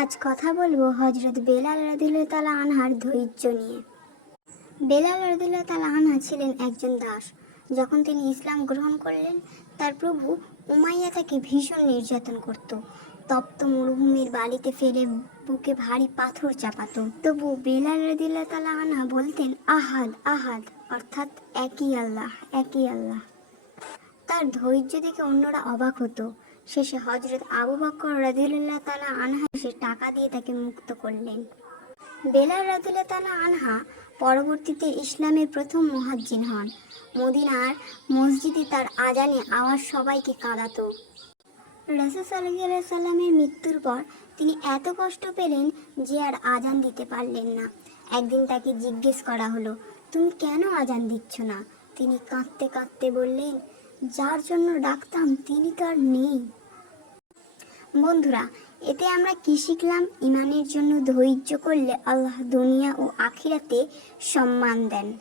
আজ কথা বলব হজরত বেলাল রদিল্লা আনহার ধৈর্য নিয়ে। বেলাল রদিল্লা আনহা ছিলেন একজন দাস। যখন তিনি ইসলাম গ্রহণ করলেন, তার প্রভু উমাইয়া তাকে ভীষণ নির্যাতন করত। তপ্ত মরুভূমির বালিতে ফেলে বুকে ভারী পাথর চাপাতো। তবু বেলাল রদিল্লা তালা আনহা বলতেন, আহাদ আহাদ। অর্থাৎ, একই আল্লাহ একই আল্লাহ। তার ধৈর্য দেখে অন্যরা অবাক হতো। শেষে হজরত আবু বকর রাদিউল্লাহ তালা আনহা সে টাকা দিয়ে তাকে মুক্ত করলেন। বেলাল রাদিউল্লাহ তালা আনহা পরবর্তীতে ইসলামের প্রথম মুহাজ্জিন হন। মদিনার মসজিদে তার আজানে আওয়াজ সবাইকে কাঁদাতো। রাসূল সাল্লাহ সাল্লামের মৃত্যুর পর তিনি এত কষ্ট পেলেন যে আর আজান দিতে পারলেন না। একদিন তাকে জিজ্ঞেস করা হলো, তুমি কেন আজান দিচ্ছ না? তিনি কাঁদতে কাঁদতে বললেন যার জন্য ডাকতাম তিনি তো আর নেই। বন্ধুরা, এতে আমরা কি শিখলাম? ইমানের জন্য ধৈর্য করলে আল্লাহ দুনিয়া ও আখিরাতে সম্মান দেন।